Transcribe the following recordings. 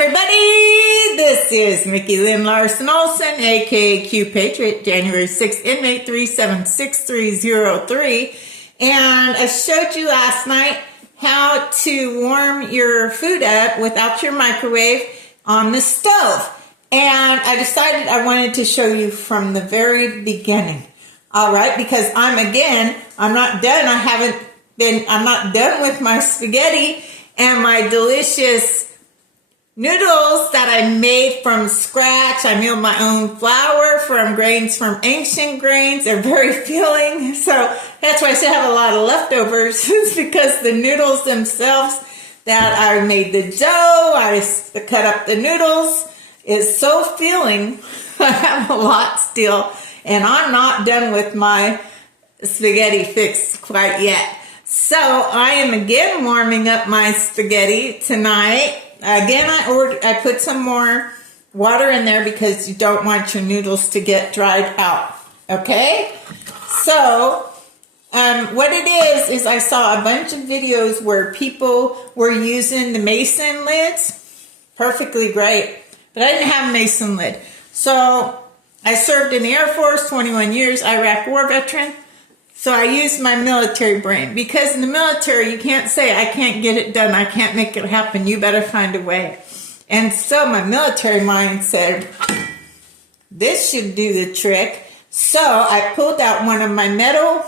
everybody, this is Micki, Lynn, Larson-Olson, aka QPATRIOT, January 6th, inmate 376303. And I showed you last night how to warm your food up without your microwave on the stove. And I decided I wanted to show you from the very beginning. All right, because I'm not done. I'm not done with my spaghetti and my delicious noodles that I made from scratch. I milled my own flour from ancient grains. They're very filling. So that's why I still have a lot of leftovers. It's because the noodles themselves that I made the dough, I cut up the noodles, is so filling. I have a lot still. And I'm not done with my spaghetti fix quite yet. So I am again warming up my spaghetti tonight. Again, I put some more water in there because you don't want your noodles to get dried out. Okay? So, what it is I saw a bunch of videos where people were using the mason lids. Perfectly great. But I didn't have a mason lid. So, I served in the Air Force, 21 years, Iraq War veteran. So I used my military brain, because in the military you can't say, I can't get it done, I can't make it happen, you better find a way. And so my military mind said, this should do the trick. So I pulled out one of my metal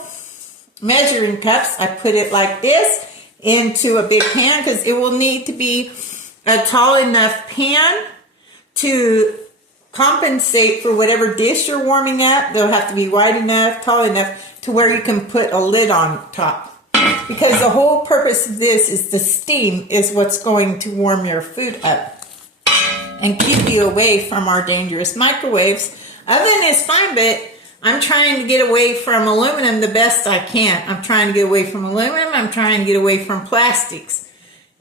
measuring cups, I put it like this into a big pan, because it will need to be a tall enough pan to compensate for whatever dish you're warming up. They'll have to be wide enough, tall enough, to where you can put a lid on top. Because the whole purpose of this is the steam is what's going to warm your food up and keep you away from our dangerous microwaves. Oven is fine, but I'm trying to get away from aluminum the best I can. I'm trying to get away from aluminum. I'm trying to get away from plastics.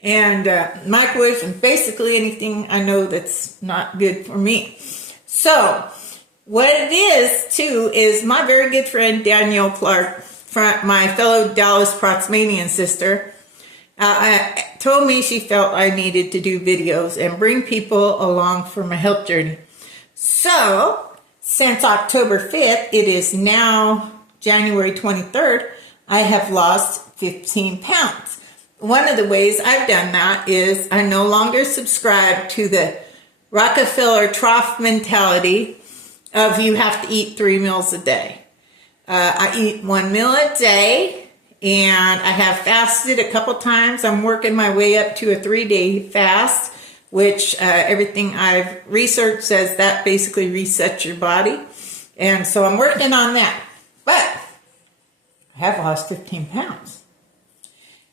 And microwaves and basically anything I know that's not good for me. So, what it is, too, is my very good friend Danielle Clark, my fellow Dallas Proxmanian sister, told me she felt I needed to do videos and bring people along for my health journey. So, since October 5th, it is now January 23rd, I have lost 15 pounds. One of the ways I've done that is I no longer subscribe to the Rockefeller trough mentality of you have to eat 3 meals a day. I eat 1 meal a day, and I have fasted a couple times. I'm working my way up to a 3-day fast, which everything I've researched says that basically resets your body. And so I'm working on that. But I have lost 15 pounds.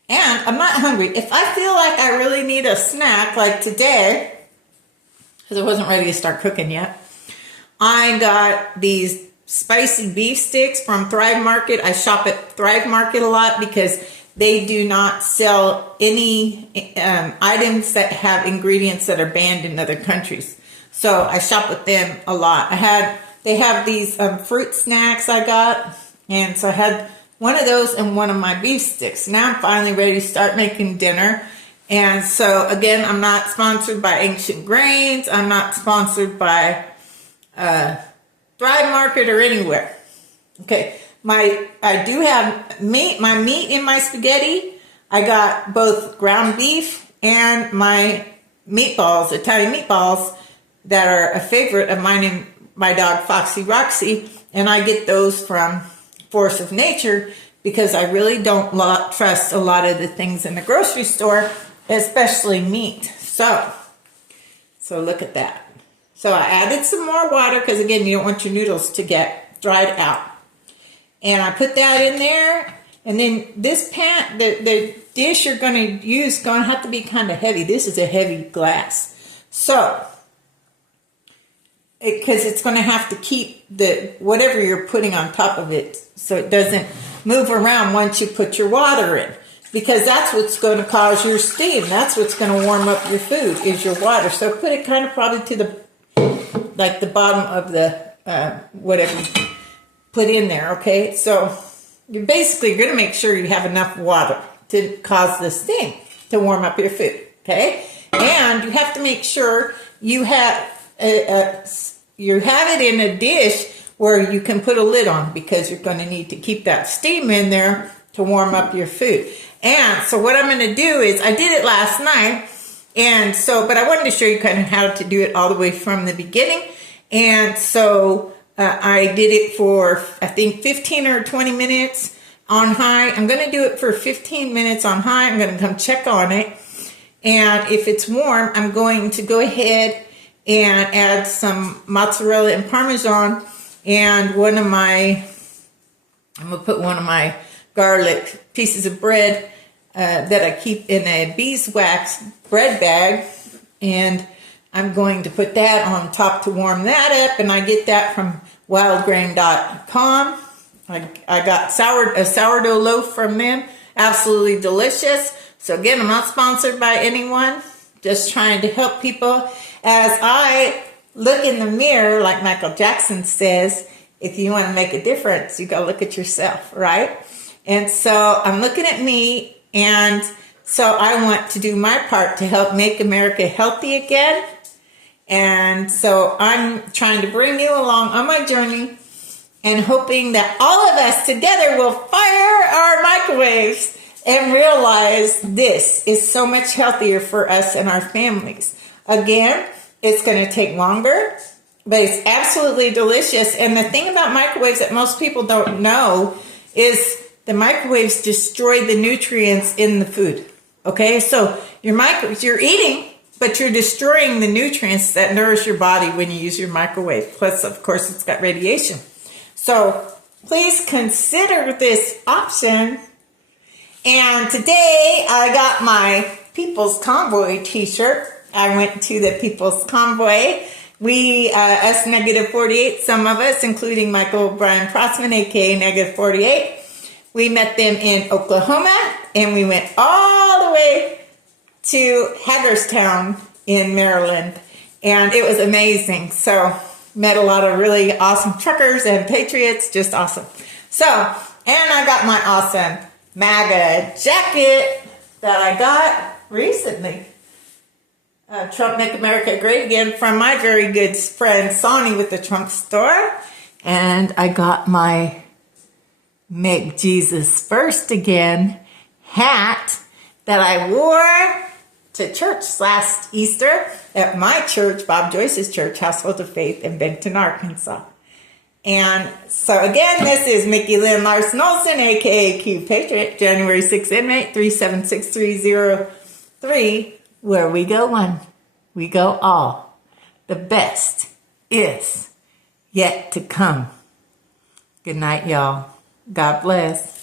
And I'm not hungry. If I feel like I really need a snack, like today, because I wasn't ready to start cooking yet, I got these spicy beef sticks from Thrive Market. I shop at Thrive Market a lot because they do not sell any items that have ingredients that are banned in other countries. So I shop with them a lot. They have these fruit snacks I got, and so I had one of those and one of my beef sticks. Now I'm finally ready to start making dinner. And so again, I'm not sponsored by Ancient Grains. I'm not sponsored by Thrive Market or anywhere. Okay, I do have meat. My meat in my spaghetti. I got both ground beef and my meatballs, Italian meatballs, that are a favorite of mine and my dog Foxy Roxy, and I get those from Force of Nature because I really don't trust a lot of the things in the grocery store, especially meat. So look at that. So I added some more water because, again, you don't want your noodles to get dried out. And I put that in there. And then this pan, the dish you're going to use is going to have to be kind of heavy. This is a heavy glass. So, because it's going to have to keep whatever you're putting on top of it so it doesn't move around once you put your water in. Because that's what's going to cause your steam. That's what's going to warm up your food is your water. So put it kind of probably to the bottom of the whatever you put in there, okay? So you're basically going to make sure you have enough water to cause this steam to warm up your food, okay? And you have to make sure you have it in a dish where you can put a lid on, because you're going to need to keep that steam in there to warm up your food. And so what I'm going to do is, I did it last night, and so, but I wanted to show you kind of how to do it all the way from the beginning. And so I did it for, I think, 15 or 20 minutes on high. I'm going to do it for 15 minutes on high. I'm going to come check on it. And if it's warm, I'm going to go ahead and add some mozzarella and Parmesan, and I'm going to put one of my garlic pieces of bread that I keep in a beeswax bread bag, and I'm going to put that on top to warm that up, and I get that from wildgrain.com. I got a sourdough loaf from them, absolutely delicious. So again, I'm not sponsored by anyone, just trying to help people. As I look in the mirror, like Michael Jackson says, if you want to make a difference, you got to look at yourself, right? And so I'm looking at me, and so I want to do my part to help make America healthy again. And so I'm trying to bring you along on my journey, and hoping that all of us together will fire our microwaves and realize this is so much healthier for us and our families. Again, it's going to take longer, but it's absolutely delicious. And the thing about microwaves that most people don't know is the microwaves destroy the nutrients in the food. Okay, so you're eating, but you're destroying the nutrients that nourish your body when you use your microwave. Plus, of course, it's got radiation. So please consider this option. And today I got my People's Convoy t-shirt. I went to the People's Convoy. We, us Negative 48, some of us, including Michael Brian Prossman, aka Negative 48, we met them in Oklahoma, and we went all the way to Hagerstown in Maryland, and it was amazing. So met a lot of really awesome truckers and patriots, just awesome. So, and I got my awesome MAGA jacket that I got recently. Trump Make America Great Again, from my very good friend Sonny with the Trump store. And I got my Make Jesus First Again hat that I wore to church last Easter at my church, Bob Joyce's church, Household of Faith in Benton, Arkansas. And so again, this is Micki, Lynn, Larson-Olson, aka QPATRIOT, January 6th inmate 376303, where we go one, we go all. The best is yet to come. Good night, y'all. God bless.